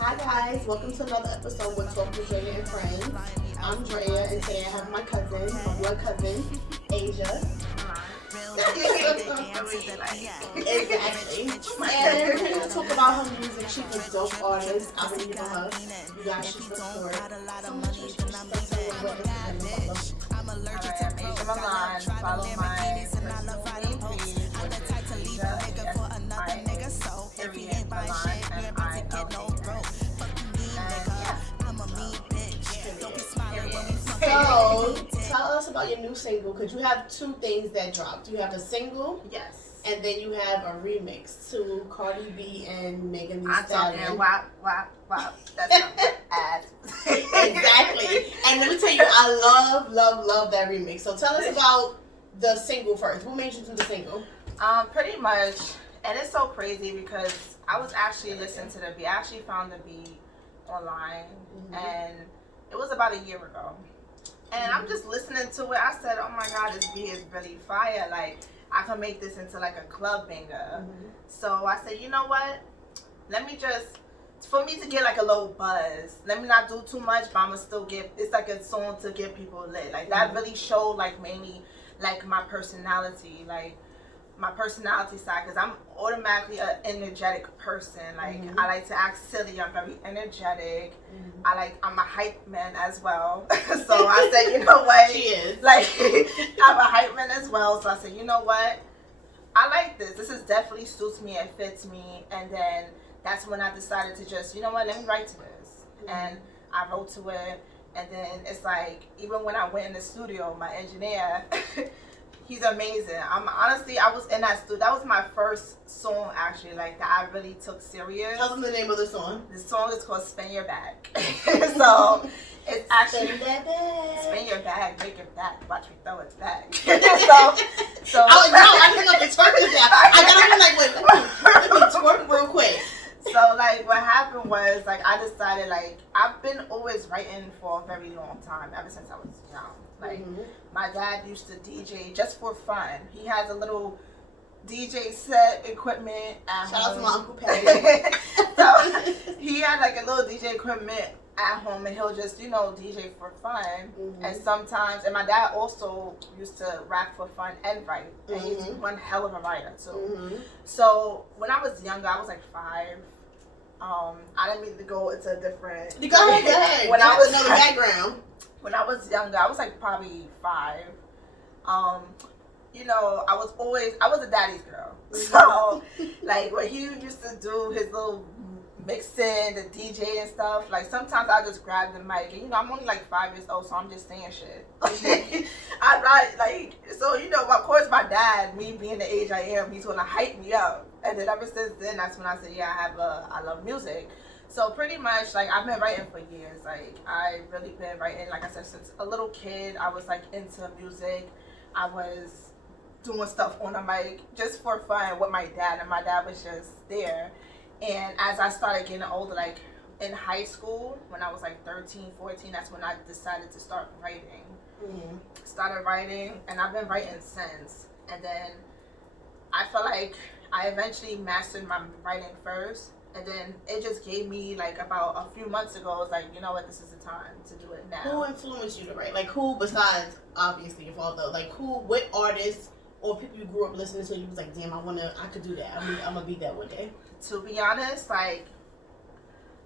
Hi guys, welcome to another episode with Talk with Drea and Friends. I'm Drea and today I have my cousin, my blood cousin, Asia. Exactly. And we're going to talk about her music. She's a dope artist. I believe in her. You guys should support. So much I'm allergic to Milan. Follow my personal page, which is Asia, for another nigga. So if he ain't buying shit, you ain't about to get no bro. Fuck you mean, nigga. I'm a mean bitch. Don't be smiling when we So, tell us about your new single, because you have two things that dropped. You have a single. Yes. And then you have a remix to Cardi B and Megan Thee I'm Stallion. talking WAP. That's not ass. Exactly. And let me tell you, I love that remix. So tell us about the single first. Who made you do the single? Pretty much, and it's so crazy because I was actually listening to the beat. I actually found the beat online, and it was about a year ago. And I'm just listening to it. I said, "Oh my God, this beat is really fire! Like, I can make this into like a club banger." So I said, you know what? Let me just, for me to get like a little buzz, let me not do too much, but I'ma still get, it's like a song to get people lit. Like that really showed like mainly like my personality, side, because I'm automatically an energetic person. Like I like to act silly. I'm very energetic. I'm a hype man as well. So I said, you know what? She is. Like I'm a hype man as well. So I said, you know what? I like this. This is definitely suits me and fits me. And then that's when I decided to just, you know what? Let me write to this. And I wrote to it. And then it's like, even when I went in the studio, my engineer, he's amazing. Honestly, I was in that studio. That was my first song, actually, like that I really took serious. Tell them the name of the song. The song is called "Spin Your Bag." So it's actually spin your bag, make it back. Watch me throw it back. so I didn't know the twerk is that. I got on like, wait, let me twerk real quick. So like what happened was like I decided like I've been always writing for a very long time, ever since I was young. Like my dad used to DJ just for fun. He has a little DJ set equipment at Shout home. out to my Uncle Patty. So he had like a little DJ equipment at home, and he'll just, you know, DJ for fun. And sometimes, and my dad also used to rap for fun and write. And he's one hell of a writer too. So when I was younger, I was like 5. I didn't mean to go into a different. You go ahead. When I was another background. When I was younger, I was like probably 5. You know, I was a daddy's girl. So, like, when he used to do his little mixing, the DJ and stuff, like, sometimes I just grab the mic. And, you know, I'm only like 5 years old, so I'm just saying shit. So, you know, of course, my dad, me being the age I am, he's going to hype me up. And then ever since then, that's when I said, yeah, I love music. So pretty much, like, I've been writing for years. Like, I've really been writing, like I said, since a little kid. I was, like, into music. I was doing stuff on the mic just for fun with my dad, and my dad was just there. And as I started getting older, like, in high school, when I was, like, 13, 14, that's when I decided to start writing. Started writing, and I've been writing since. And then I felt like I eventually mastered my writing first. And then it just gave me, like, about a few months ago, I was like, you know what, this is the time to do it now. Who influenced you to write? Like, who, besides, obviously, your father, like, what artists or people you grew up listening to, you was like, damn, I could do that. I'm going to be that one day. To be honest, like,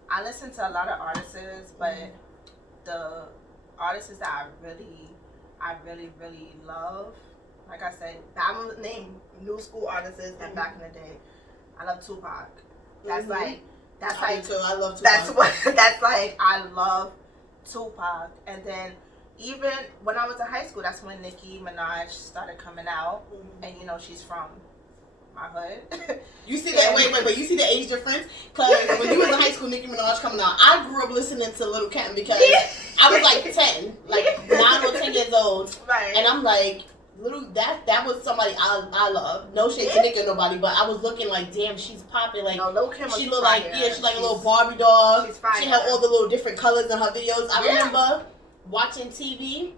I listen to a lot of artists, but the artists that I really love, like I said, I'm going to name new school artists and back in the day. I love Tupac. That's like too. I love Tupac. That's like I love Tupac. And then even when I was in high school, that's when Nicki Minaj started coming out, and you know she's from my hood. You see that? Wait. You see the age difference? Because when you was in high school, Nicki Minaj coming out, I grew up listening to Lil' Kim because I was like 10, like 9 or 10 years old, right? And I'm like, that was somebody I love. No shade to Nick or nobody, but I was looking like, damn, she's popping. Like, no, Kim she looked like, she's like a little Barbie doll. She's fine. She had all the little different colors in her videos. I remember watching TV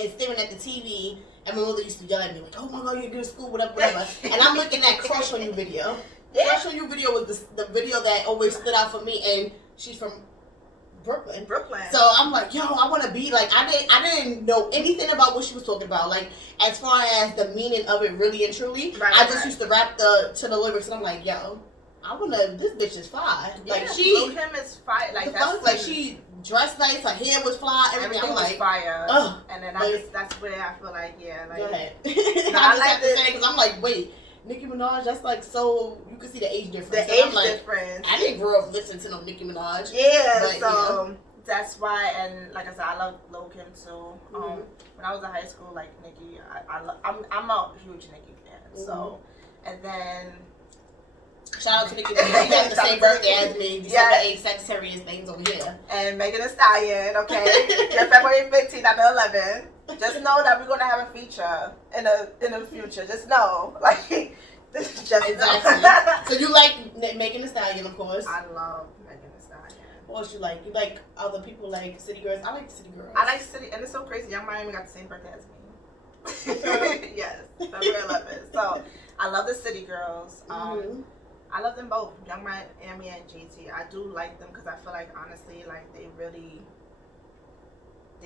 and staring at the TV, and my mother used to yell at me like, "Oh my God, you're good at school, whatever." And I'm looking at Crush on You video. Crush on You video was the video that always stood out for me, and she's from Brooklyn. So I'm like, yo, I want to be like, I didn't know anything about what she was talking about. Like, as far as the meaning of it, really and truly, I just used to rap to the lyrics, and I'm like, yo, I wanna. This bitch is fly. Yeah, like she, Lil Kim is fire. Like that's like she dressed nice. Her hair was fly. Everything was like fire. Ugh. And then that's where I feel like like. Go ahead. No, I just have to say because I'm like, wait. Nicki Minaj, that's like so you can see the age difference. The age difference. I didn't grow up listening to no Nicki Minaj. Yeah, but, so that's why. And like I said, I love Lil Kim too. Mm-hmm. When I was in high school, like Nicki, I'm a huge Nicki fan. Mm-hmm. So, and then shout out to Nicki Minaj. She has the same birthday as me. December 8th, Sagittarius things over here. And Megan Thee Stallion. Okay, you're February 15th. I'm 11. Just know that we're gonna have a feature in the future. Just know, like, this is just exactly. So you like Megan Thee Stallion, of course. I love Megan Thee Stallion. What else you like? You like other people like City Girls? I like City Girls. I like City, and it's so crazy. Young Miami got the same birthday as me. Yes, February 11th. So I love the City Girls. I love them both, Young Miami and JT. I do like them because I feel like honestly, like they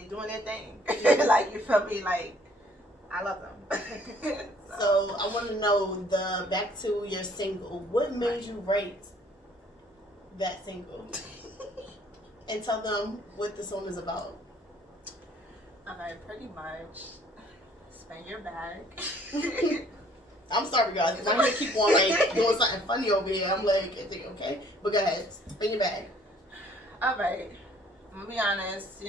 doing their thing. Like, you feel me? Like, I love them. So I want to know back to your single. What made you write that single? And tell them what the song is about. Okay, pretty much. Spend your bag. I'm sorry, guys, because I'm gonna keep on like doing something funny over here. I'm like, okay, but go ahead, spin your bag. All right. I'm gonna be honest,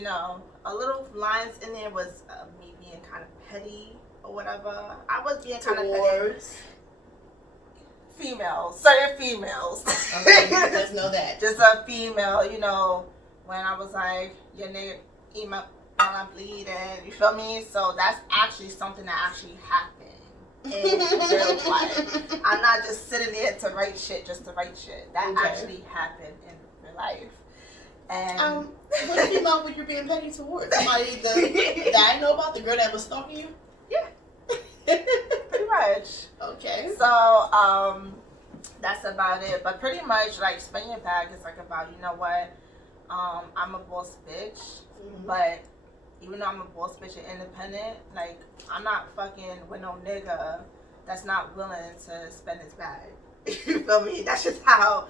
a little lines in there was me being kind of petty or whatever. I was being kind of petty. Females, certain females. Okay, just know that. Just a female, when I was like, your nigga eat my while I'm bleeding, you feel me? So that's actually something that actually happened in real life. I'm not just sitting there to write shit just to write shit. That actually happened in real life. And what female would you being petty towards? Somebody that I know about, the girl that was stalking you? Yeah. Pretty much. Okay. So, that's about it. But pretty much, like, spend your bag is like about, you know what? I'm a boss bitch. But even though I'm a boss bitch and independent, like, I'm not fucking with no nigga that's not willing to spend his bag. You feel me? That's just how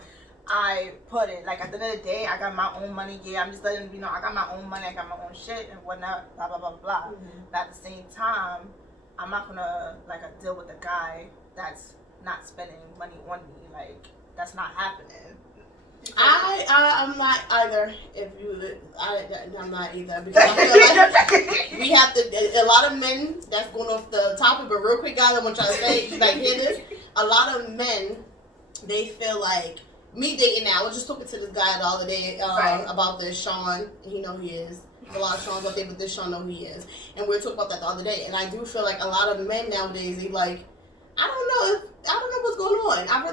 I put it. Like, at the end of the day, I got my own money. Yeah, I'm just letting you know, I got my own money. I got my own shit and whatnot, blah, blah, blah, blah. But at the same time, I'm not gonna, like, deal with a guy that's not spending money on me. Like, that's not happening. I'm not either. I'm not either because I feel like we have to. A lot of men. That's going off the topic, but real quick, guys, I want y'all to say, like, hear this. A lot of men, they feel like me dating now. I was just talking to this guy the other day about this Sean. He know who he is. A lot of Sean's up there, but this Sean know who he is. And we were talking about that the other day. And I do feel like a lot of men nowadays, they like, I don't know what's going on. I'm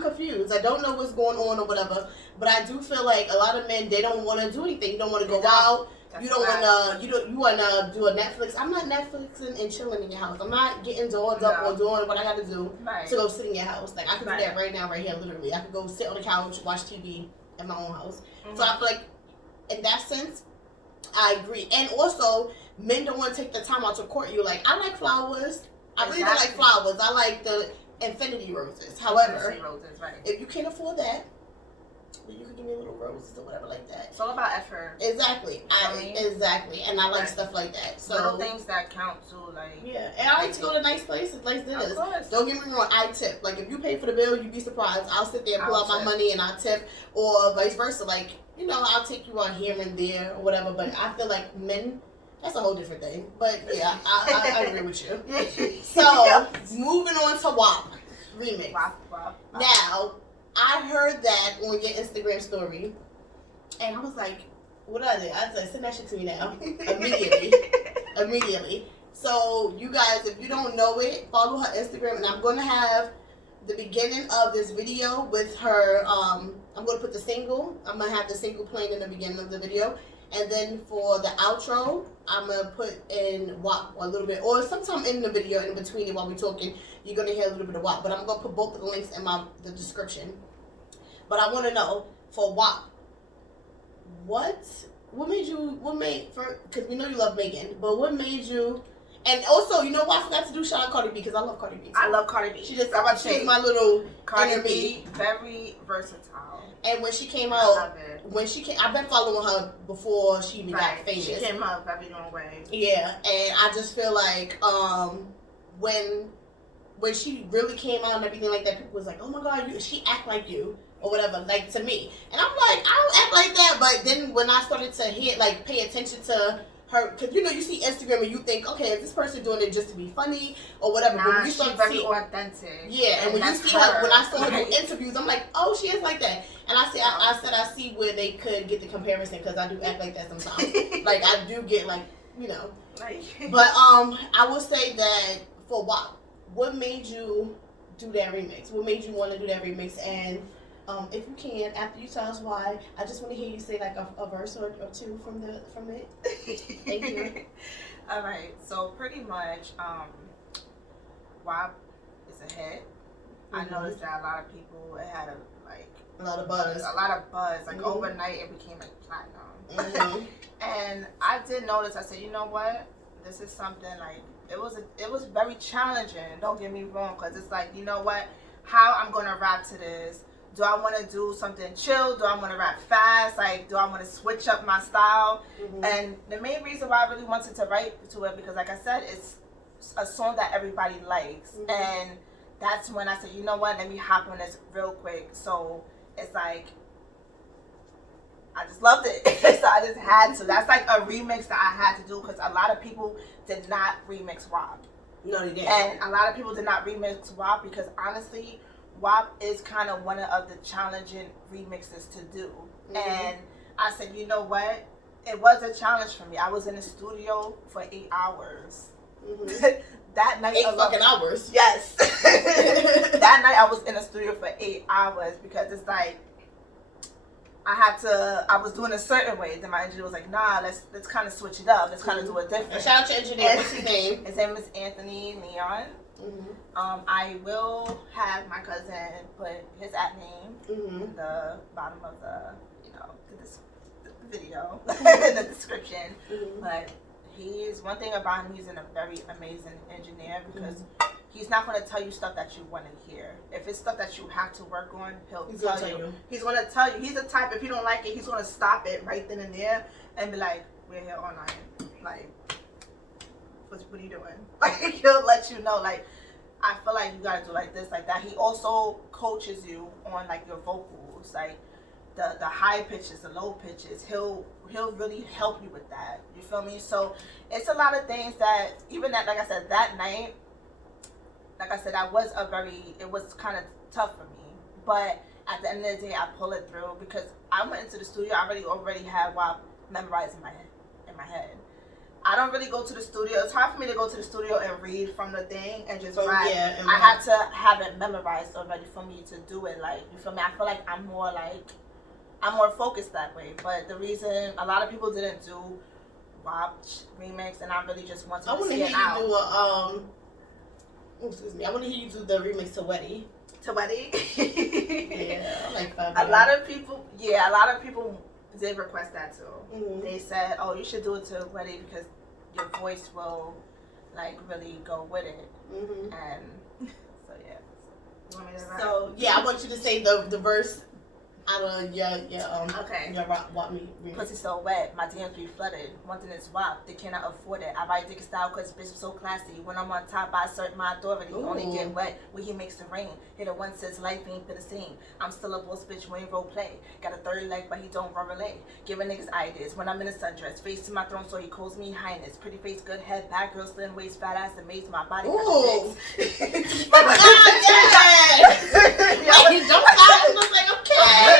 confused. I don't know what's going on or whatever. But I do feel like a lot of men, they don't want to do anything. You don't want to go out. You don't want to. You want to do a Netflix. I'm not Netflixing and chilling in your house. I'm not getting doors up or doing what I got to do to go sit in your house. Like, I can do that right now, right here, literally. I could go sit on the couch, watch TV at my own house. So I feel like, in that sense, I agree. And also, men don't want to take the time out to court you. Like, I like flowers. I really don't like flowers. I like the infinity roses. However, if you can't afford that, you can give me a little roses or whatever like that. It's all about effort. Exactly. Exactly. And I like stuff like that. So little things that count too, like. Yeah. And I like to go to nice places, nice dinners. Of course. Don't get me wrong, I tip. Like, if you pay for the bill, you'd be surprised. I'll sit there and pull out my money and I'll tip, or vice versa. Like, I'll take you out here and there or whatever. But I feel like men, that's a whole different thing. But yeah, I agree with you. So moving on to W.A.P. remix. W.A.P. Now, I heard that on your Instagram story, and I was like, what are they? I was like, send that shit to me now. Immediately. So, you guys, if you don't know it, follow her Instagram, and I'm going to have the beginning of this video with her, I'm going to put the single. I'm going to have the single playing in the beginning of the video. And then for the outro, I'm going to put in W.A.P. a little bit, or sometime in the video, in between it while we're talking, you're going to hear a little bit of W.A.P. But I'm going to put both of the links in the description. But I want to know, for W.A.P., what made for? Because we know you love Megan, but what made you? And also, you know what? I forgot to do shout out Cardi B because I love Cardi B. Too. I love Cardi B. She's my little Cardi B. Very versatile. And when she came out, I've been following her before she even got famous. She came out a very long way. Yeah, and I just feel like when she really came out and everything like that, people was like, oh my God, she act like you. Or whatever, like to me. And I'm like, I don't act like that. But then when I started to pay attention to her, because you see Instagram and you think, okay, is this person doing it just to be funny or whatever? Nah, but when you start she's very authentic. Yeah, and when you see her, when I saw her do interviews, I'm like, oh, she is like that. And I see where they could get the comparison because I do act like that sometimes. Like I do get But I will say that for what made you do that remix? What made you want to do that remix? And if you can, after you tell us why, I just want to hear you say like a verse or two from it. Thank you. All right, so pretty much, WAP is a hit. I noticed that a lot of people, it had a lot of buzz. Like overnight, it became like platinum. And I did notice. I said, you know what? This is something like it was very challenging. Don't get me wrong, because it's like, you know what? How I'm gonna rap to this? Do I want to do something chill? Do I want to rap fast? Like, do I want to switch up my style? And the main reason why I really wanted to write to it, because like I said, it's a song that everybody likes. And that's when I said, you know what, let me hop on this real quick. So it's like, I just loved it. So I just had to. That's like a remix that I had to do because a lot of people did not remix WAP. No, they didn't. And a lot of people did not remix WAP because honestly, WAP is kind of one of the challenging remixes to do. And I said, you know what? It was a challenge for me. I was in the studio for 8 hours. That night 8 fucking hours. Yes. That night I was in the studio for 8 hours because it's like I was doing a certain way. Then my engineer was like, nah, let's kind of switch it up. Let's kind of do it different. Shout out to engineer. What's his name? His name is Anthony Leon. I will have my cousin put his name in the bottom of the video in the description. But he's one thing about him. He's a very amazing engineer because he's not going to tell you stuff that you want to hear. If it's stuff that you have to work on, he's tell you. He's going to tell you. He's the type, if you don't like it, he's going to stop it right then and there and be like, we're here all night. Like, what are you doing? Like, he'll let you know, like, I feel like you got to do like this, like that. He also coaches you on, like, your vocals, like, the high pitches, the low pitches. He'll really help you with that. You feel me? So, it's a lot of things that, even that, like I said, that night, like I said, it was kind of tough for me. But at the end of the day, I pull it through because I went into the studio. I already had WAP memorized in my head. I don't really go to the studio. It's hard for me to go to the studio and read from the thing and just write. Yeah, I had to have it memorized already for me to do it. Like, you feel me? I feel like I'm more focused that way. But the reason a lot of people didn't do WAP remix, and I really just want to see it out. Excuse me. I want to hear you do the remix to Weddy. To Weddy? Yeah, I like that. A lot of people did request that too. They said, "Oh, you should do it to Weddy because your voice will, like, really go with it." And so yeah. You want me to write? So yeah, I want you to say the verse. Okay. WAP me. Pussy so wet, my DMs be flooded. One thing is WAP, they cannot afford it. I write dick style cause bitch is so classy. When I'm on top, I assert my authority. Only get wet when he makes it rain. Hit it once says life ain't been the same. I'm still a boss bitch when role play. Got a third leg, but he don't run relay. Giving niggas ideas when I'm in a sundress. Face to my throne, so he calls me highness. Pretty face, good head, bad girl, slim waist, fat ass, amazed my body. Ooh. My body. Wait, don't stop. I was like, okay.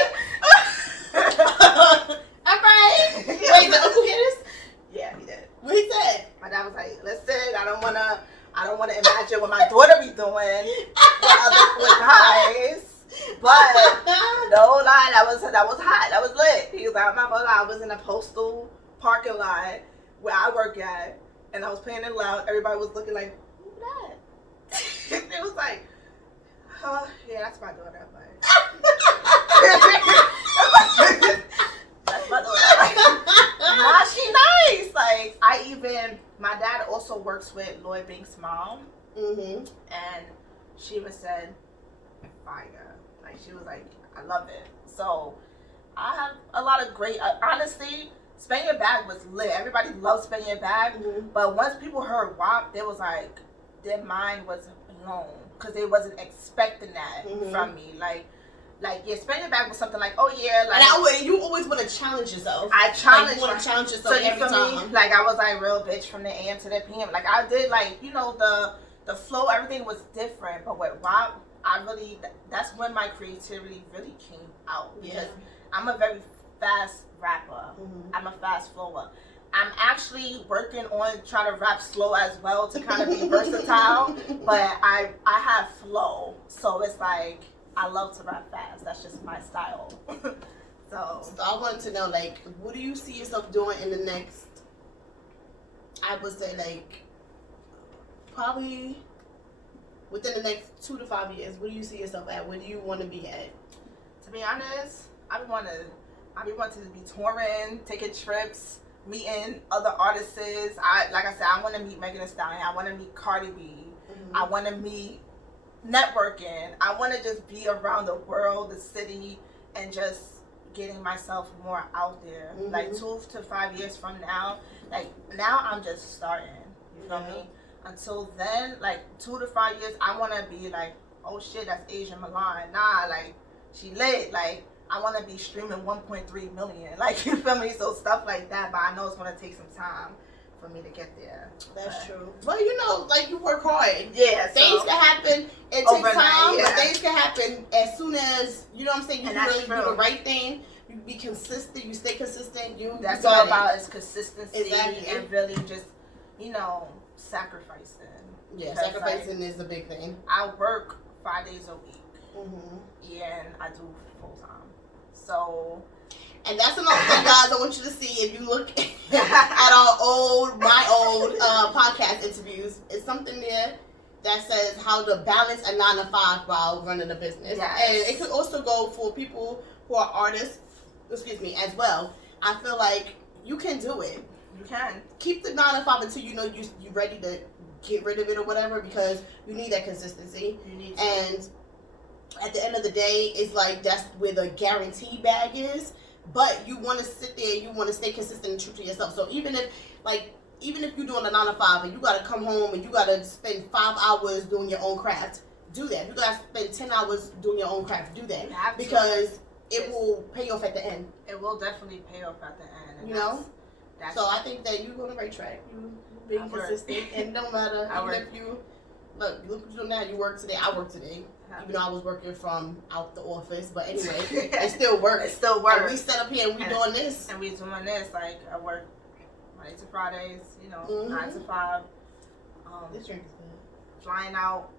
Alright. Wait, did Uncle hear this? Yeah, he did. What he said? My dad was like, listen, I don't wanna imagine what my daughter be doing with guys. But no lie, that was hot. That was lit. He was like, my brother, I was in a postal parking lot where I work at, and I was playing it loud. Everybody was looking like, who that? It was like, oh yeah, that's my daughter. Like, that's my daughter. Boy Bink's mom. Mm-hmm. And she was said, fire. Like, she was like, I love it. So, I have a lot of great, honestly, Spin Your Bag was lit. Everybody loved Spin Your Bag. Mm-hmm. But once people heard WAP, they was like, their mind was blown. Because they wasn't expecting that from me. Like, yeah, Spin Your Bag was something like, oh yeah, like. And you always want to challenge yourself. I challenge. You want to challenge yourself every time. Like, I was like real bitch from the AM to the PM. Like, I did, like, you know, the flow, everything was different. But with WAP, that's when my creativity really came out. Because I'm a very fast rapper. I'm a fast flower. I'm actually working on trying to rap slow as well to kind of be versatile. But I have flow. So it's like, I love to rap fast. That's just my style. So I wanted to know, like, what do you see yourself doing in the next, I would say, like, probably within the next 2 to 5 years? Where do you see yourself at? Where do you want to be at? To be honest, I be wanting to be touring, taking trips, meeting other artists. Like I said, I want to meet Megan Thee Stallion. I want to meet Cardi B. I want to meet networking. I want to just be around the world, the city, and just getting myself more out there. Like 2 to 5 years from now, like now I'm just starting. You feel me? Until then, like 2 to 5 years, I want to be like, oh shit, that's Asian Milan. Nah, like she lit. Like I want to be streaming 1.3 million. Like, you feel me? So stuff like that. But I know it's gonna take some time for me to get there. That's true. Well, you know, like you work hard. Yeah. Things can happen. It takes time, but things can happen as soon as, you know what I'm saying, you really do the right thing. You be consistent. You stay consistent. That's all about is consistency. Exactly. And really just, you know, sacrificing. Yeah, sacrificing is a big thing. I work 5 days a week. And I do full time. So. And that's another thing, guys, I want you to see. If you look at my old podcast interviews, it's something there that says how to balance a 9 to 5 while running a business. Yes. And it could also go for people who are artists, as well. I feel like you can do it. You can. Keep the 9 to 5 until you know you're ready to get rid of it or whatever, because you need that consistency. You need and at the end of the day, it's like that's where the guarantee bag is. But you want to sit there, you want to stay consistent and true to yourself. So even if you're doing a 9 to 5 and you got to come home and you got to spend 5 hours doing your own craft, do that. You got to spend 10 hours doing your own craft, do that. Because it will pay off at the end. It will definitely pay off at the end. And you know? So I think that you're on the right track. You being consistent. And no matter, even if you, look what you're doing now, you work today, I work today. Even though I was working from out the office, but anyway, it still works. It still works. And we set up here and we doing this. And we doing this. Like, I work Monday to Fridays, you know, 9 to 5. This drink is good. Flying out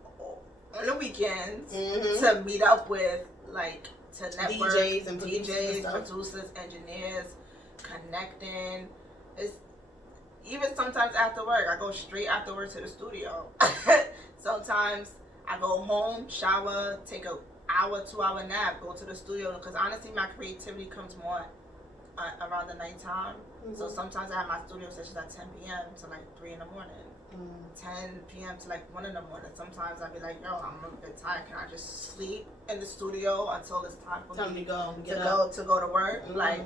on the weekends to meet up with, like, to network. DJs, producers, engineers, connecting. It's even sometimes after work, I go straight after work to the studio. Sometimes I go home, shower, take a hour, 2 hour nap, go to the studio, because honestly my creativity comes more around the nighttime. So sometimes I have my studio sessions at 10 p.m. to like 3 in the morning, 10 p.m. to like 1 in the morning. Sometimes I'll be like, yo, I'm a bit tired, can I just sleep in the studio until it's time for me to go to work? Like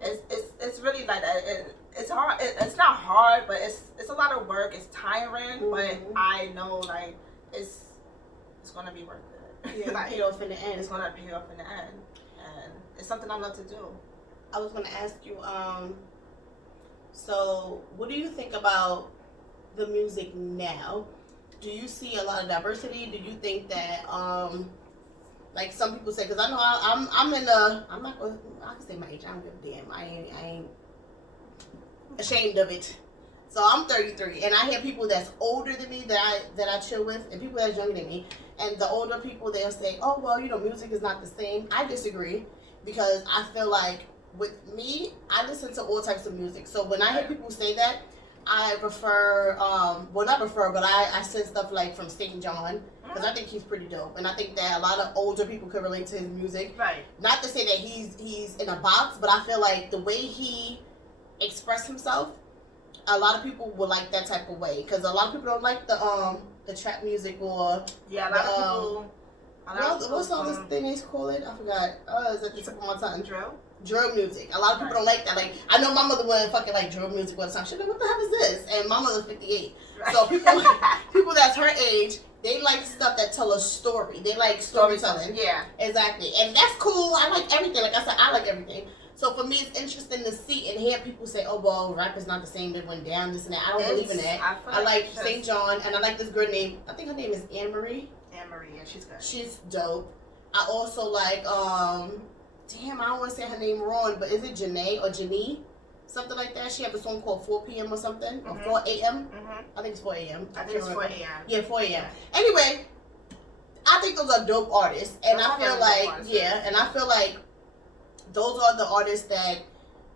it's really like that. It's hard. It's not hard, but it's a lot of work. It's tiring, but I know like it's gonna be worth it. Yeah, like, pay off in the end. It's gonna pay off in the end, and it's something I love to do. I was gonna ask you, so what do you think about the music now? Do you see a lot of diversity? Do you think that, like some people say, because I know I'm not gonna, I can say my age. I don't give a damn. I ain't ashamed of it. So I'm 33, and I hear people that's older than me that I chill with, and people that's younger than me. And the older people, they'll say, "Oh, well, you know, music is not the same." I disagree, because I feel like with me, I listen to all types of music. So when I hear people say that, I prefer, not prefer, but I send stuff like from St. John, because I think he's pretty dope, and I think that a lot of older people could relate to his music. Right. Not to say that he's in a box, but I feel like the way he expressed himself a lot of people would like that type of way because a lot of people don't like the trap music or a lot of people. What's all this thing they call it? I forgot. It's at the tip of my tongue. Drill music. A lot of people don't like that. Like, I know my mother wouldn't fucking like drill music all the time. She's like, what the hell is this? And my mother's 58. Right. So people that's her age, they like stuff that tell a story. They like storytelling. Yeah. Exactly. And that's cool. I like everything. Like I said, I like everything. So for me, it's interesting to see and hear people say, oh, well, rap is not the same. It went down, this and that. I don't believe in that. I like St. John, and I like this girl named, I think her name is Anne-Marie. Anne-Marie, yeah, she's good. She's dope. I also like, damn, I don't want to say her name wrong, but is it Janae or Janee? Something like that. She has a song called 4 p.m. or something, or 4 a.m. I think it's 4 a.m. I think it's 4 a.m. Yeah, 4 a.m. Anyway, I think those are dope artists, and I feel like, and I feel like those are the artists that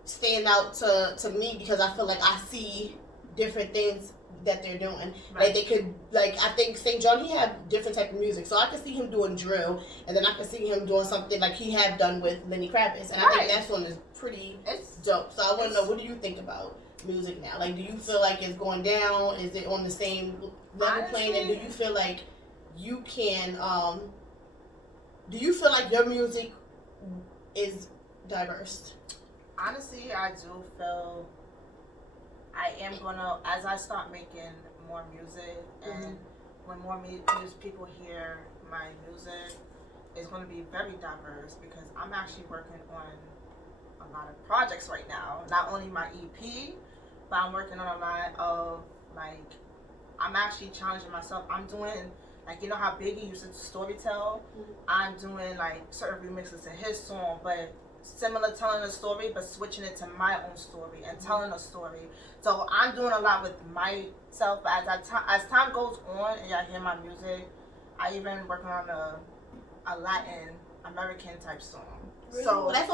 stand out to me because I feel like I see different things that they're doing. Right. Like they could, like I think St. John, he had different type of music, so I could see him doing drill, and then I could see him doing something like he had done with Lenny Kravitz, and I think that one is pretty dope. So I want to know, what do you think about music now? Like, do you feel like it's going down? Is it on the same level playing? And do you feel like you can? Do you feel like your music is diverse? Honestly, I do feel I am gonna, as I start making more music, and when more people hear my music, it's gonna be very diverse because I'm actually working on a lot of projects right now. Not only my EP, but I'm working on a lot of I'm actually challenging myself. I'm doing you know how Biggie used to storytell? I'm doing certain remixes to his song, but similar, telling a story but switching it to my own story and telling a story. So I'm doing a lot with myself, but as time goes on and y'all hear my music, I even working on a Latin American type song. Really? So that's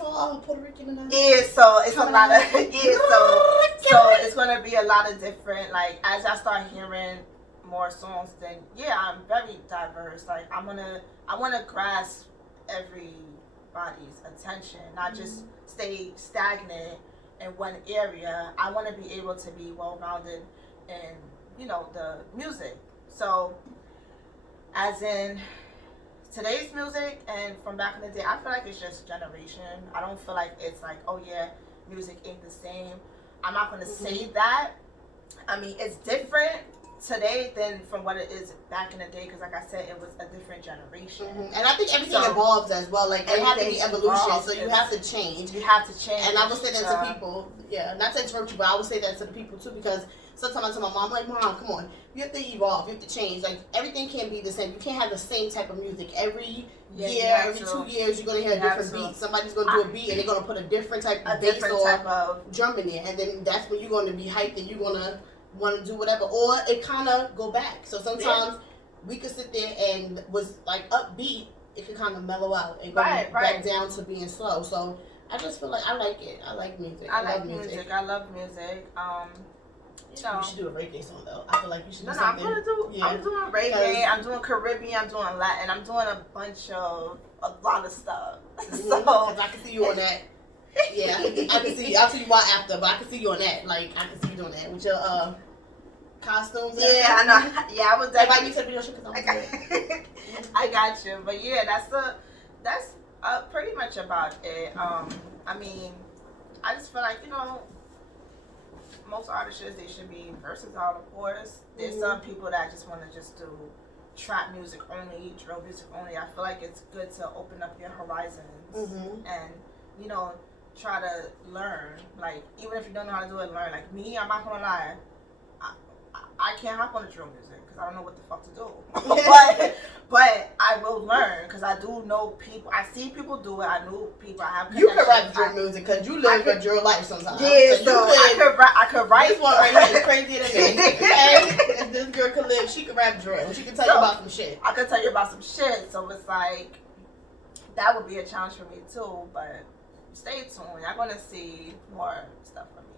all Puerto Rican and so it's a lot of so it's gonna be a lot of different, as I start hearing more songs, then I'm very diverse. I wanna grasp everybody's attention, not just stay stagnant in one area. I want to be able to be well-rounded in the music. So as in today's music and from back in the day, I feel like it's just generation. I don't feel like it's music ain't the same. I'm not going to say that. I mean, it's different today than from what it is back in the day, because like I said, it was a different generation. And I think everything evolves as well. Like, it has to be evolution, so you have to change. You have to change. And I would say that to people, not to interrupt you, but I would say that to the people too, because sometimes I tell my mom, like, Mom, come on, you have to evolve, you have to change. Like, everything can't be the same. You can't have the same type of music every year, every 2 years. You're gonna hear a different beat. Somebody's gonna do a beat, and they're gonna put a different type of bass or drum in there, and then that's when you're gonna be hyped, and you're gonna want to do whatever, or it kind of go back. So sometimes we could sit there and was upbeat, it could kind of mellow out and go back down to being slow. So I just feel like I like it. I like music. I love music. I love music. You should do a reggae song though. I feel like you should do something. I'm doing reggae. I'm doing Caribbean. I'm doing Latin. I'm doing a lot of stuff. So because I can see you on that. Yeah, I can see. I'll tell you why after, but I can see you on that. Like, I can see you doing that with your costumes. Yeah, I know. Yeah, I was definitely. Invite me to the video show because I got you, but that's pretty much about it. I mean, I just feel like most artists, they should be versatile. Of course, there's some people that just want to just do trap music only, drill music only. I feel like it's good to open up your horizons and try to learn. Like, even if you don't know how to do it, learn. Like me, I'm not gonna lie, I can't hop on the drill music because I don't know what the fuck to do. but I will learn because I do know people. I see people do it. I know people. I have. You can rap drill music because you live a drill life sometimes. Yeah, so I could write. This one right here is crazier than me. Okay, if this girl could live, she could rap drill. She can tell you about some shit. I could tell you about some shit. So it's like that would be a challenge for me too, but. Stay tuned. Y'all gonna see more stuff from me.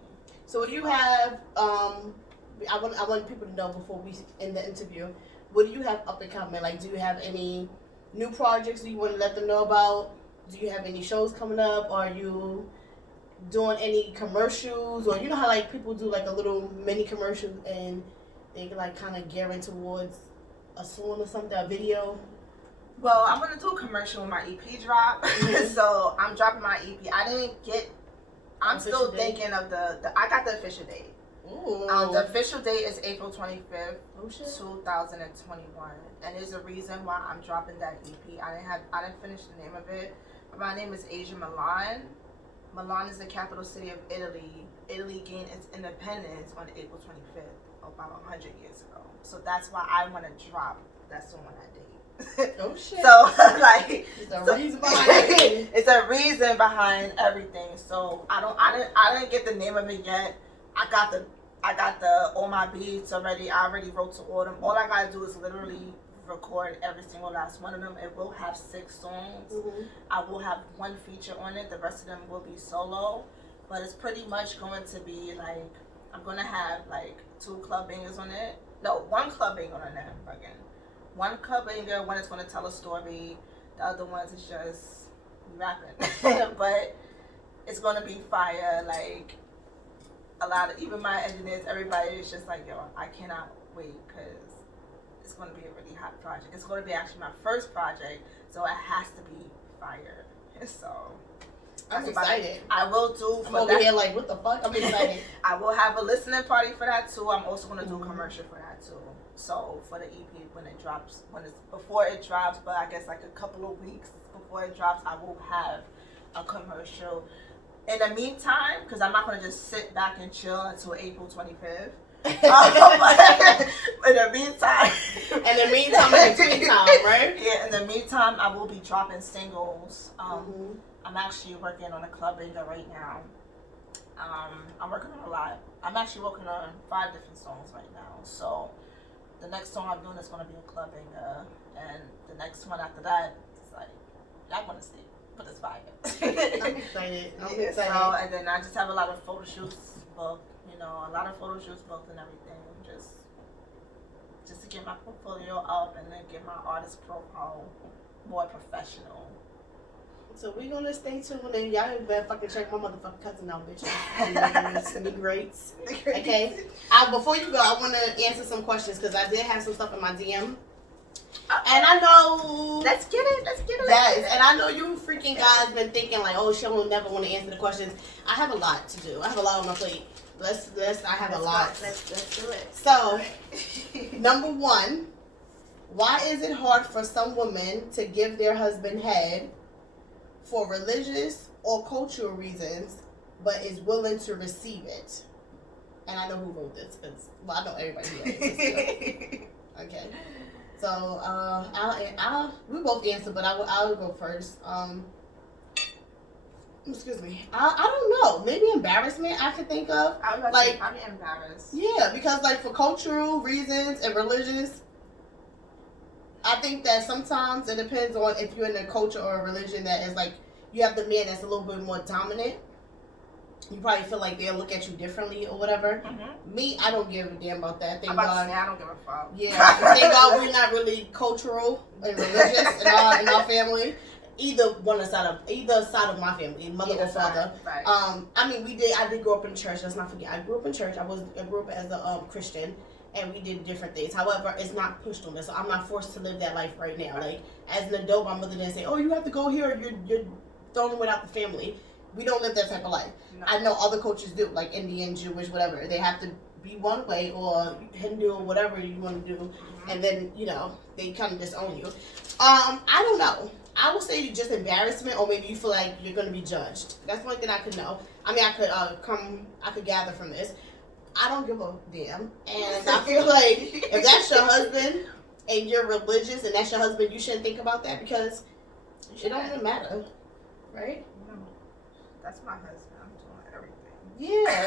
So, what do you have? I want people to know before we end the interview. What do you have up and coming? Like, do you have any new projects you want to let them know about? Do you have any shows coming up? Are you doing any commercials, or you know how like people do like a little mini commercial and they like kind of gearing towards a song or something, a video? Well, I'm gonna do a commercial when my EP drop. Mm-hmm. So I'm dropping my EP. I'm still thinking of I got the official date. Ooh. The official date is April 25th, Oh, shit. 2021, and there's a reason why I'm dropping that EP. I didn't finish the name of it, but my name is Asia Milan. Milan is the capital city of Italy. Italy gained its independence on April 25th, about 100 years ago. So that's why I want to drop that song on that date. Oh shit! So like, reason behind it. It's a reason behind everything. So I didn't get the name of it yet. I got all my beats already. I already wrote to all them. All I gotta do is literally record every single last one of them. It will have 6 songs. Mm-hmm. I will have 1 feature on it. The rest of them will be solo. But it's pretty much going to be like, I'm gonna have like 2 club bangers on it. No, 1 club banger on it again. 1 club banger, one is gonna tell a story. The other ones is just rapping. But it's gonna be fire. Like, a lot of, even my engineers, everybody is just like, yo, I cannot wait, because it's going to be a really hot project. It's going to be actually my first project, so it has to be fire. So I'm excited. I will do. I'm over here like, what the fuck? I'm excited. I will have a listening party for that too. I'm also going to do a commercial for that too. So for the EP, when it drops, before it drops, but I guess like a couple of weeks before it drops, I will have a commercial. In the meantime, because I'm not going to just sit back and chill until April 25th. In the meantime, right? Yeah, in the meantime, I will be dropping singles. I'm actually working on a club banger right now. I'm working on a lot. I'm actually working on 5 different songs right now. So the next song I'm doing is going to be a club banger, and the next one after that is like, y'all want to see. But it's fire. I'm excited. So, and then I just have a lot of photo shoots booked, a lot of photo shoots booked and everything, just to get my portfolio up and then get my artist profile more professional. So we're gonna stay tuned, and y'all better fucking check my motherfucking cousin out, bitch. Any greats. Okay. Before you go, I want to answer some questions because I did have some stuff in my DM. And I know. Let's get it. Yes, and I know you freaking guys been thinking like, oh, she will never want to answer the questions. I have a lot to do. I have a lot on my plate. Let's a lot. Let's do it. So, number 1, why is it hard for some women to give their husband head for religious or cultural reasons, but is willing to receive it? And I know who wrote this because I know everybody who wrote this. Okay. So, we both answer, but I'll go first. Excuse me. I don't know. Maybe embarrassment I could think of. I'm embarrassed. Yeah, because like for cultural reasons and religious, I think that sometimes it depends on if you're in a culture or a religion that is like, you have the man that's a little bit more dominant. You probably feel like they'll look at you differently or whatever. Mm-hmm. Me, I don't give a damn about that. Thank God. I don't give a fuck. Yeah, thank God we're not really cultural and religious in our family. Either side of my family, mother or father. Right. I mean, I did grow up in church. Let's not forget, I grew up in church. I grew up as a Christian, and we did different things. However, it's not pushed on us, so I'm not forced to live that life right now. Like as an adult, my mother didn't say, "Oh, you have to go here. You're thrown without the family." We don't live that type of life. No. I know other cultures do, like Indian, Jewish, whatever. They have to be one way, or Hindu, or whatever you want to do, and then they kind of disown you. I don't know. I would say just embarrassment, or maybe you feel like you're going to be judged. That's the only thing I could know. I mean, I could gather from this. I don't give a damn, and I feel like if that's your husband and you're religious and that's your husband, you shouldn't think about that because it don't even matter, right? No, that's my husband. I'm doing everything. Yeah,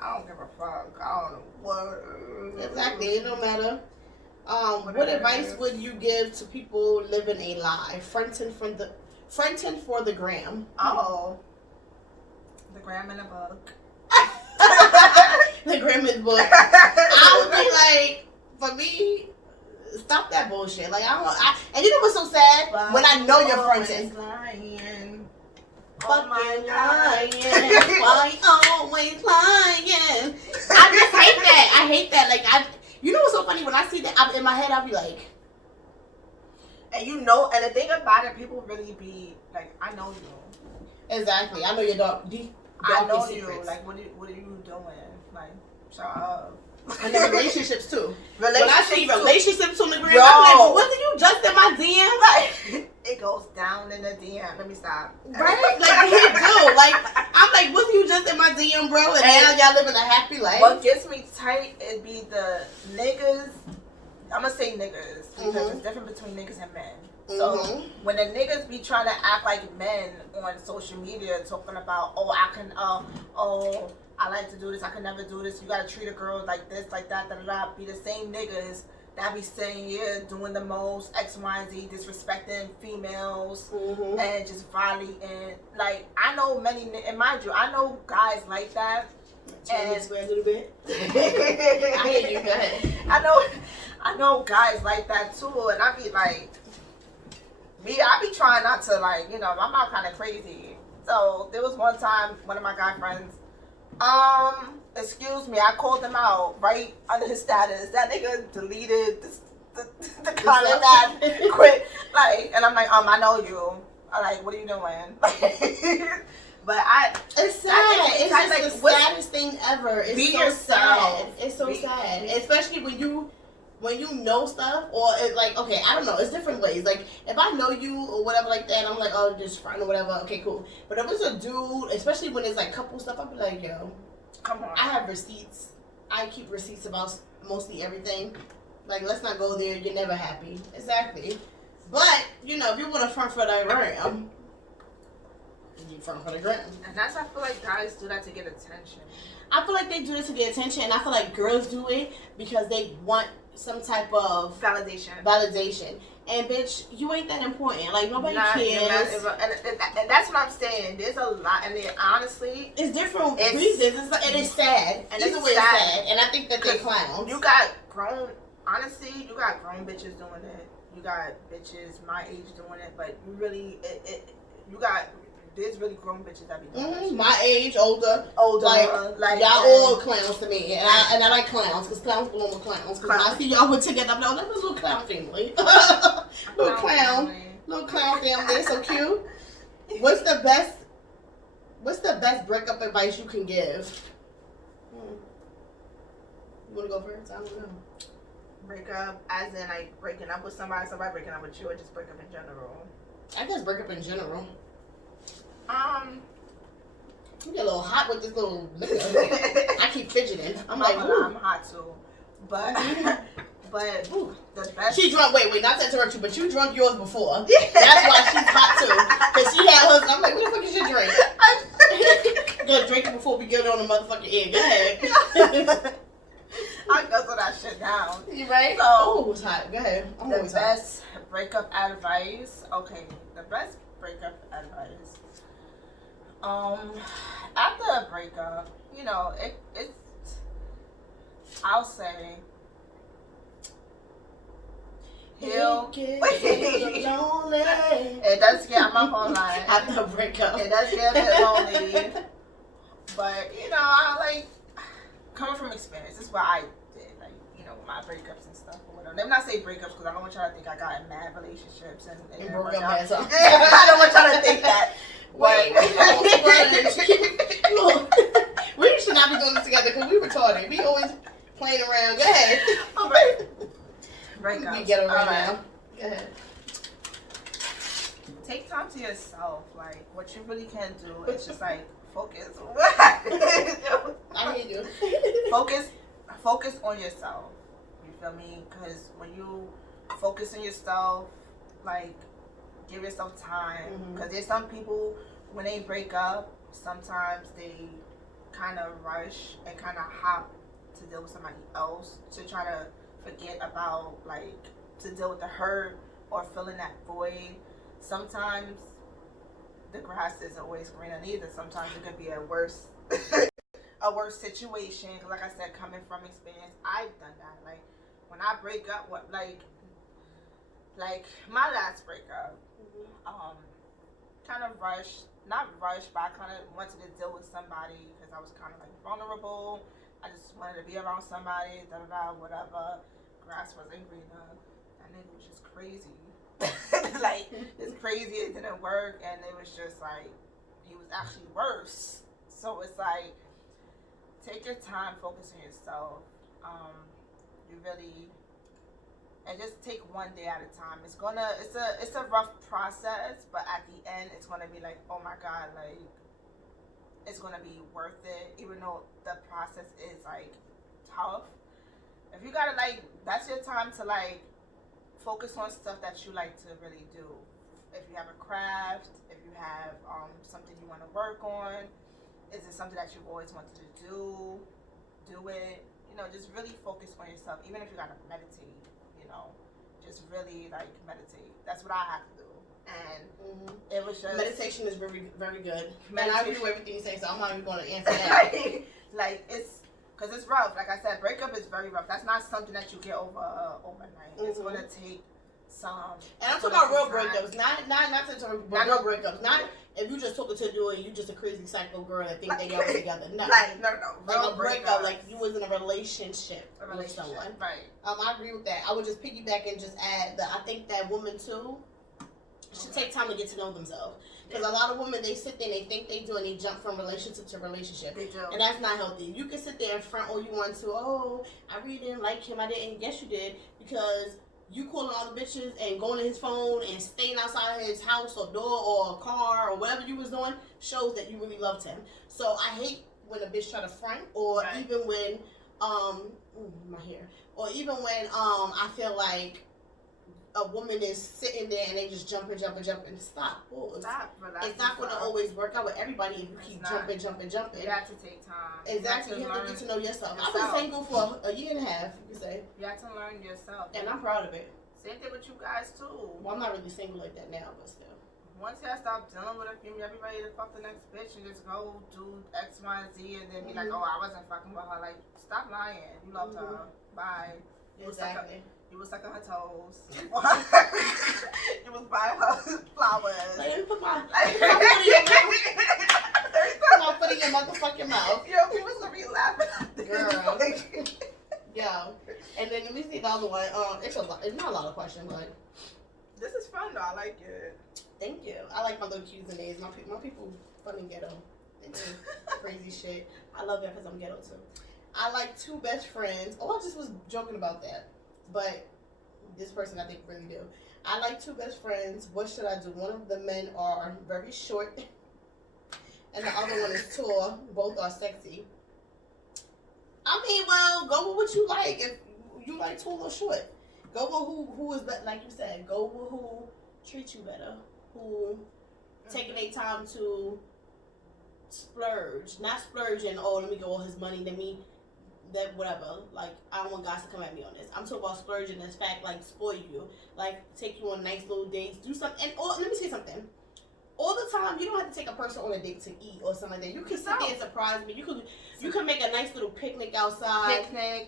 I don't give a fuck. I don't know what. Exactly, it don't matter. What advice would you give to people living a lie, fronting for the gram? Oh, the gram in a book. The gram in the book. I would be like, for me, stop that bullshit. Like and you know what's so sad? When I know you're fronting. Oh my God. Why always lying? I just hate that. I hate that. Like, you know what's so funny? When I see that, in my head, I'll be like, and you know, and the thing about it, people really be like, I know you. Exactly. I know your deep. I know secrets. you. Like, what are you doing? Like, shut up. And then relationships too. When I see too. relationships on the gram, I'm like, well, wasn't you just in my DM? Like, it goes down in the DM. Let me stop. Right? Like, he do. Like, I'm like, wasn't you just in my DM, bro? And now y'all living a happy life. What gets me tight, it'd be the niggas. I'm gonna say niggas because it's different between niggas and men. So when the niggas be trying to act like men on social media, talking about, I like to do this, I can never do this, you gotta treat a girl like this, like that, be the same niggas that be saying, yeah, doing the most, X, Y, and Z, disrespecting females, and just violating. Like, I know many, and mind you, I know guys like that. And a little bit. I hear you, go ahead. I know guys like that too, and I be like, I be trying not to, like, you know, I'm out kind of crazy. So there was one time, one of my guy friends, excuse me, I called him out right under his status. That nigga deleted the comment that quit. Like, and I'm like, I know you. I'm like, what are you doing? But it's sad. It's just like, the saddest thing ever. It's be so yourself. Sad. It's so sad, especially when you know stuff, or it's like, okay, I don't know, it's different ways. Like, if I know you or whatever like that, I'm like, oh, just friend or whatever, okay, cool. But if it's a dude, especially when it's like couple stuff, I'll be like, yo, come on. I have receipts. I keep receipts about mostly everything. Like, let's not go there. You're never happy. Exactly. But, you know, if you want to front for the gram, you front for the gram. And that's, I feel like guys do that to get attention. I feel like they do this to get attention, and I feel like girls do it because they want some type of validation. And bitch, you ain't that important. Like, nobody cares. And that's what I'm saying. There's a lot, and honestly, it's different reasons. It's like, and it's sad. And either way, it's sad. And I think that they're clowns. You got grown bitches doing it. You got bitches my age doing it, but you really, there's really grown bitches that be doing it. My age, older, like y'all all clowns to me, and I like clowns because clowns belong with clowns. Because when I see y'all put together, I'm like, oh, that's a little clown family, little clown family. They're so cute. What's the best breakup advice you can give? You want to go first? I don't know. Breakup, as in like breaking up with somebody breaking up with you, or just breakup in general? I guess breakup in general. You get a little hot with this little nigga. I keep fidgeting. I'm like, I'm hot too. But the best. She drunk. Wait, not to interrupt you, but you drunk yours before. That's why she's hot too. Cause she had hers. I'm like, what the fuck is your drink? Go drink it before we get on the motherfucking air. Go ahead. I guzzle that shit down. You right? So, it was hot. Go ahead. The best breakup advice. Okay, the best breakup advice. After a breakup, you know, it's. I'll say. It does get. I'm up all night. After a breakup, it does get a bit lonely. But you know, I like coming from experience. This is what I did, like, you know, my breakups and stuff or whatever. Let me not say breakups because I don't want y'all to think I got in mad relationships and broke up mad. I don't want y'all to think that. Wait, we should not be doing this together because we retarded. We always playing around. Go ahead. All right. Breakups. We get around now. Go ahead. Take time to yourself. Like, what you really can do is just like focus. I hear you. Focus on yourself. You feel me? Because when you focus on yourself, like, give yourself time. Because there's some people, when they break up, sometimes they kind of rush and kind of hop to deal with somebody else to try to forget about, like, to deal with the hurt or filling that void. Sometimes the grass isn't always greener either. Sometimes it could be a worse situation. Because like I said, coming from experience, I've done that. Like, when I break up, like my last breakup, kind of rushed. Not rushed, but I kind of wanted to deal with somebody because I was kind of like vulnerable. I just wanted to be around somebody, whatever. Grass wasn't greener. That nigga was just crazy. Like, it's crazy, it didn't work, and it was just like, he was actually worse. So it's like, take your time, focus on yourself. You really, and just take one day at a time. It's a rough process, but at the end, it's gonna be like, oh my God, like, it's gonna be worth it, even though the process is like tough. If you gotta like, that's your time to like focus on stuff that you like to really do. If you have a craft, if you have something you want to work on, is it something that you've always wanted to do? Do it. You know, just really focus on yourself. Even if you gotta meditate, you know, just really like meditate. That's what I have to do. And it was just meditation is very, very good. And I agree with everything you say, so I'm not even going to answer that. Like it's. Because it's rough. Like I said, breakup is very rough. That's not something that you get over overnight. It's going to take some... And I'm talking about real breakups. Not real breakups. Not if you just talking to a dude and you just a crazy psycho girl that think they got it together. No. Like, no. Like a breakup, like you was in a relationship with someone. Right. I agree with that. I would just piggyback and just add that I think that women, too, should take time to get to know themselves. Because a lot of women, they sit there and they think they do and they jump from relationship to relationship. They do. And that's not healthy. You can sit there and front all you want to. Oh, I really didn't like him. I didn't. Yes, you did. Because you calling all the bitches and going to his phone and staying outside of his house or door or car or whatever you was doing shows that you really loved him. So I hate when a bitch try to front or even when, my hair. Or even when I feel like a woman is sitting there and they just jumping. Stop. Stop. It's not going to always work out with everybody if you keep jumping. You have to take time. Exactly. You have to get to know yourself. I've been single for a year and a half, you could say. You have to learn yourself. And I'm proud of it. Same thing with you guys, too. Well, I'm not really single like that now, but still. Once y'all stop dealing with a female, y'all be ready to fuck the next bitch and just go do X, Y, and Z and then be like, oh, I wasn't fucking with her. Like, stop lying. You loved her. Bye. Exactly. You was sucking her toes. You was buying her flowers. Let me put my foot in your motherfucking mouth. Yo, people gonna be laughing. Girl. Yo. And then let me see the other one. It's not a lot of questions, but this is fun though. I like it. Thank you. I like my little Q's and A's. My people fun and ghetto. They do crazy shit. I love that because I'm ghetto too. I like two best friends. Oh, I just was joking about that. But this person I think really do. I like two best friends. What should I do? One of the men are very short. And the other one is tall. Both are sexy. I mean, well, go with what you like. If you like tall or short. Go with who is better, like you said. Go with who treats you better. Who taking their time to splurge. Not splurging, oh, let me go all his money, let me that whatever. Like, I don't want guys to come at me on this. I'm talking about splurging as fact, like spoil you, like take you on nice little dates, do something. And let me say something. All the time, you don't have to take a person on a date to eat or something like that. You can sit there and surprise me. You can make a nice little picnic outside.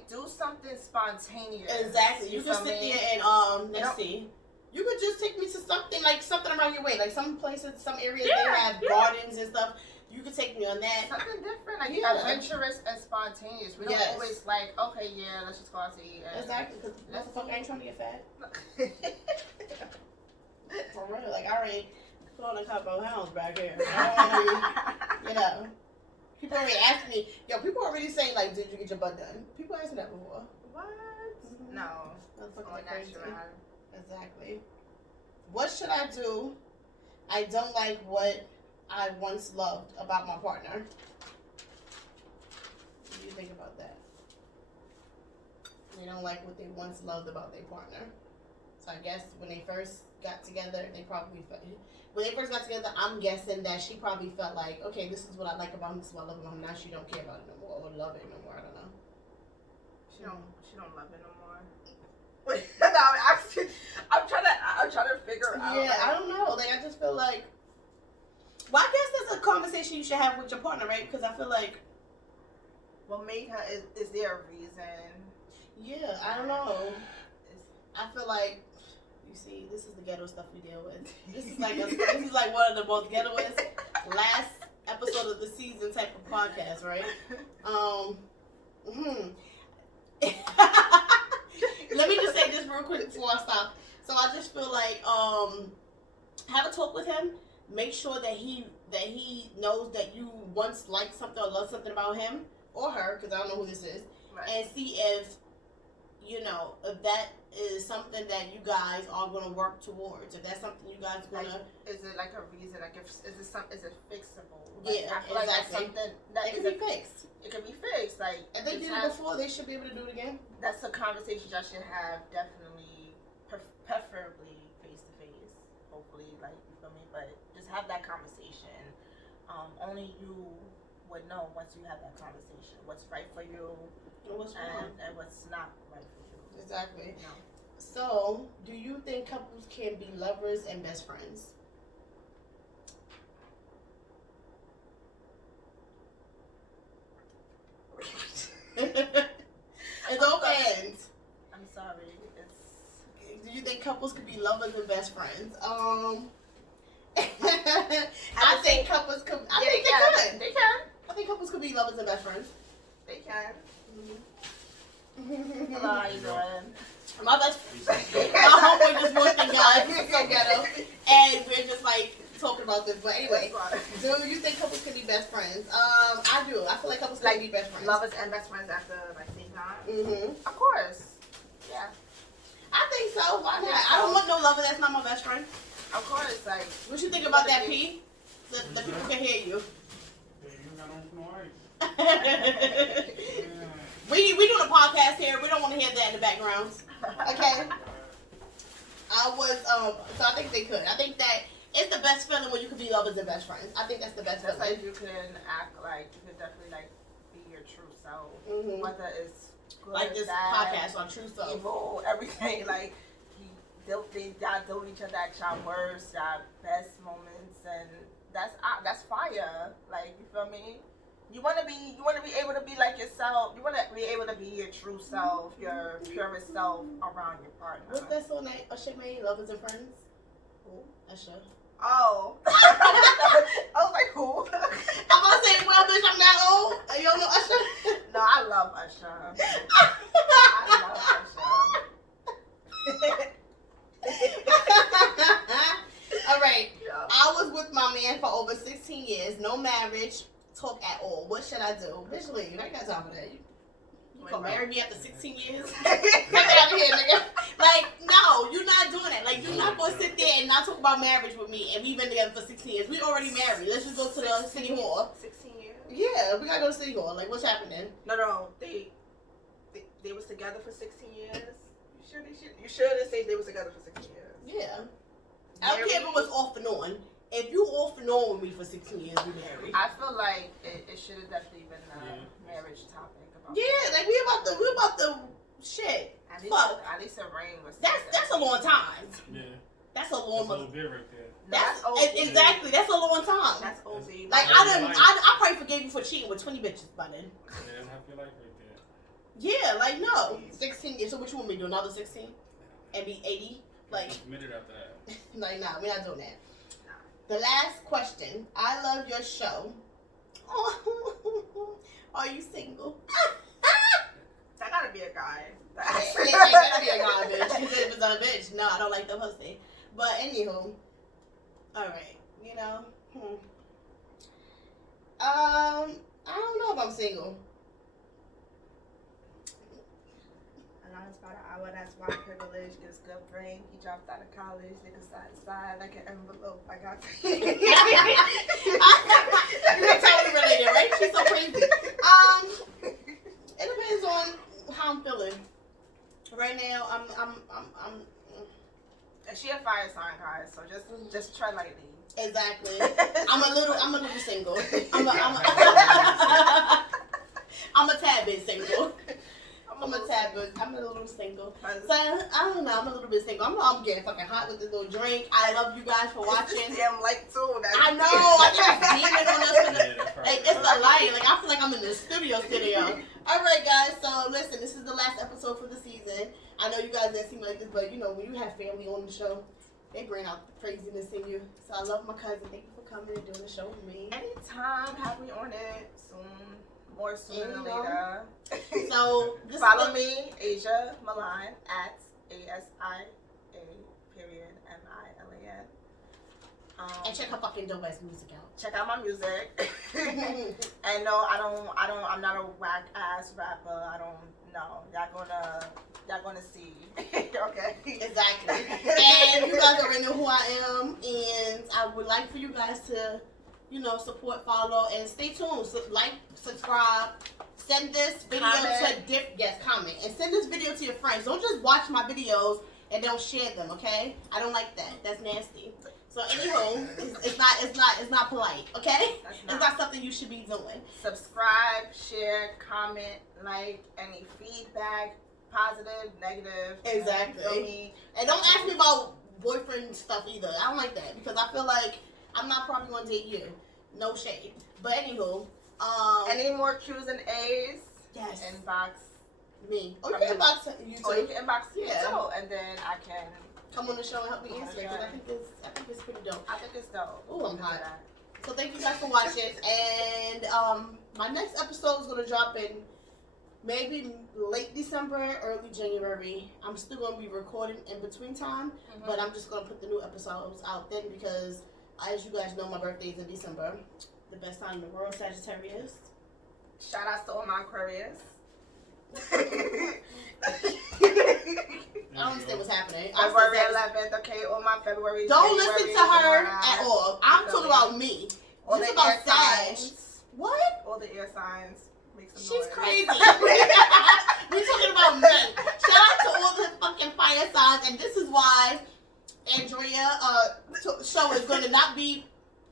Do something spontaneous. Exactly. You can sit there and let's see. You could just take me to something like something around your way, like some places, some areas they have gardens and stuff. You could take me on that. Something different, like adventurous and spontaneous. We don't always like, okay, yeah, let's just go out to eat. Exactly, because motherfucker ain't trying to get fat. For real, like I already put on a couple of pounds back here. You know, people already ask me. Yo, people already saying like, did you get your butt done? People asked me that before. What? Mm-hmm. No. Motherfucker crazy. Exactly. What should I do? I don't like what I once loved about my partner. What do you think about that? They don't like what they once loved about their partner. So I guess when they first got together, when they first got together, I'm guessing that she probably felt like, okay, this is what I like about him, this is what I love about him. Now she don't care about it no more or love it no more. I don't know. She don't love it no more. Wait, no, I'm trying to figure out. Yeah, I don't know. Like I just feel like. Well, I guess that's a conversation you should have with your partner, right? Because I feel like. What made her? Is there a reason? Yeah, I don't know. I feel like You see, this is the ghetto stuff we deal with. This is like one of the most ghettoest last episode of the season type of podcast, right? Let me just say this real quick before I stop. So I just feel like have a talk with him. Make sure that he knows that you once liked something or loved something about him or her, because I don't know who this is, right. And see if if that is something that you guys are going to work towards. If that's something you guys going to... Is it like a reason? Like, is it fixable? Like, yeah, I feel like that's something that it can be fixed. It can be fixed. Like, if they did it before, they should be able to do it again. That's a conversation y'all should have, definitely, preferably face-to-face. Hopefully, like, you feel me? But just have that conversation. Only you would know once you have that conversation what's right for you and what's not right for you. Exactly. No. So, do you think couples can be lovers and best friends? It's open. I'm sorry. Do you think couples could be lovers and best friends? I think couples could. I think they could. They can. I think couples could be lovers and best friends. They can. Hello, how you doing? My homeboy just walked in, guys. It's so ghetto, and we're just like talking about this. But anyway, do you think couples can be best friends? I do. I feel like couples can be best friends. Lovers and best friends at the same time. Of course. Yeah. I think so. Why not? I don't want no lover that's not my best friend. Of course, like. What you think about that, P? The people can hear you. We doing a podcast here. We don't want to hear that in the background. Okay. So I think they could. I think that it's the best feeling when you can be lovers and best friends. I think that's the best feeling. Like you can act like you can definitely like be your true self. Whether it's good, like this bad, podcast on true self, evil, everything. Like y'all deal each other at your worst, your best moments, and that's fire. Like you feel me? You want to be able to be like yourself. You want to be able to be your true self, your purest self around your partner. What's that song that Usher made, Lovers and Friends? Who? Usher. Oh. I was like, who? I'm going to say, well, bitch, I'm that old. You don't know Usher? No, I love Usher. All right. Yeah. I was with my man for over 16 years. No marriage. Talk at all. What should I do? Bitch, leave. I ain't got time for that. You gonna marry me after 16 years? Get out of here, nigga. Like, no, you're not doing that. Like, you're not gonna sit there and not talk about marriage with me, and we've been together for 16 years. We already married. Let's just go to the city hall. 16 years? Yeah, we gotta go to city hall. Like, what's happening? No. They was together for 16 years. You sure they say they was together for 16 years? Yeah. I don't care if it was off and on. If you off and on with me for 16 years, we married. I feel like it should have definitely been a marriage topic. Like we about the shit. At least a ring was. That's a long time. Yeah. That's a long. That's a little bit right there. That's exactly. That's a long time. That's OZ. Like I probably forgave you for cheating with 20 bitches by then. Yeah, that's half your life right there. Yeah, like no, 16 years. So what you want me to do? Another 16 and be 80? Like committed after that. Like nah, we're not doing that. The last question. I love your show. Are you single? That gotta be a guy. It gotta be a guy, bitch. If it's a bitch, no, I don't like the pussy. But anywho, all right, I don't know if I'm single. It's about an hour. That's why privilege gives good brain. He dropped out of college. Nigga side like an envelope. I got You're totally related, right? She's so crazy. It depends on how I'm feeling. Right now, I'm. And she a fire sign, guys. So just tread lightly. Exactly. I'm a little single. I'm a tad bit single. I'm a little single. So, I don't know. I'm a little bit single. I'm getting fucking hot with this little drink. I love you guys for watching. Damn light too. I know. I think it's demon on us. Like, it's the light. Like, I feel like I'm in the studio. Alright, guys, so listen, this is the last episode for the season. I know you guys didn't seem like this, but you know, when you have family on the show, they bring out the craziness in you. So I love my cousin. Thank you for coming and doing the show with me. Anytime, have me on it soon. More sooner than later. So follow me, Asia Milan at ASIA_MILAN. And check her fucking dope ass music out. Check out my music. And no, I'm not a whack ass rapper. I don't know. Y'all gonna see. Okay. Exactly. And you guys already know who I am, and I would like for you guys to, you know, support, follow, and stay tuned. So like, subscribe, send this video comment, and send this video to your friends. Don't just watch my videos and don't share them, okay? I don't like that. That's nasty. So anywho, it's not polite, okay? It's not something you should be doing. Subscribe, share, comment, like, any feedback, positive, negative. Exactly. And don't ask me about boyfriend stuff either. I don't like that because I feel like I'm not probably gonna date you. No shade. But anywho, any more Q's and A's? Yes. Inbox me. Or you can inbox you too. Or you can inbox me Yeah. too, and then I can come on the show and help me answer it because I think it's pretty dope. I think it's dope. Oh, I'm hot. So thank you guys for watching, and my next episode is gonna drop in maybe late December, early January. I'm still gonna be recording in between time, but I'm just gonna put the new episodes out then because, as you guys know, my birthday is in December. The best time in the world, Sagittarius. Shout out to all my Aquarius. I don't understand what's happening. February 11th, okay, all my February. Don't January, listen to her at all. I'm talking about me. All This the about air Sag. signs. What? All the air signs. Make some She's noise. crazy. We're talking about me. Shout out to all the fucking fire signs, and this is why Drea show is going to not be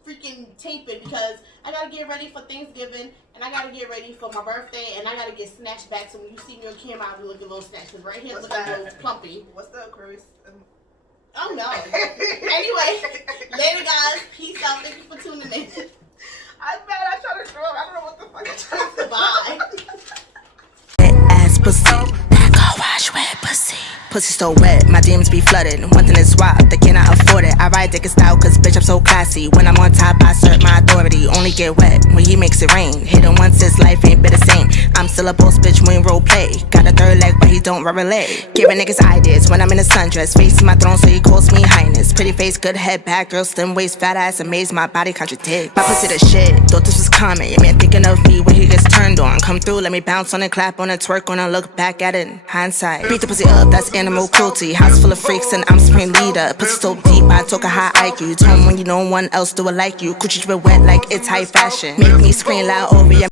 freaking taping because I gotta get ready for Thanksgiving and I gotta get ready for my birthday and I gotta get snatched back. So when you see me on camera, I'll be looking a little snatched. Right here, looking a little plumpy. What's the Aquarius? Oh no. Anyway, later guys. Peace out. Thank you for tuning in. I'm mad. I try to throw up. I don't know what the fuck I'm trying to Bye. Ass pussy, that car wash wet pussy. Pussy so wet, my DMs be flooded. One thing is swap, they cannot afford it. I ride dick and style, cause bitch I'm so classy. When I'm on top, I assert my authority. Only get wet when he makes it rain. Hit him once, his life ain't been the same. I'm still a boss bitch when role play. Got a third leg, but he don't relay. Giving niggas ideas when I'm in a sundress. Facing my throne, so he calls me highness. Pretty face, good head, bad girl, slim waist, fat ass, amazed my body contradict. My pussy the shit, thought this was common. Your man thinking of me when he gets turned on. Come through, let me bounce on it, clap on it, twerk on it, look back at it in hindsight. Beat the pussy up, that's animal cruelty. House full of freaks and I'm supreme leader. Pussy so deep, I talk a high IQ. Tell when you know one else do it like you. Coochie drip wet like it's high fashion. Make me scream loud over your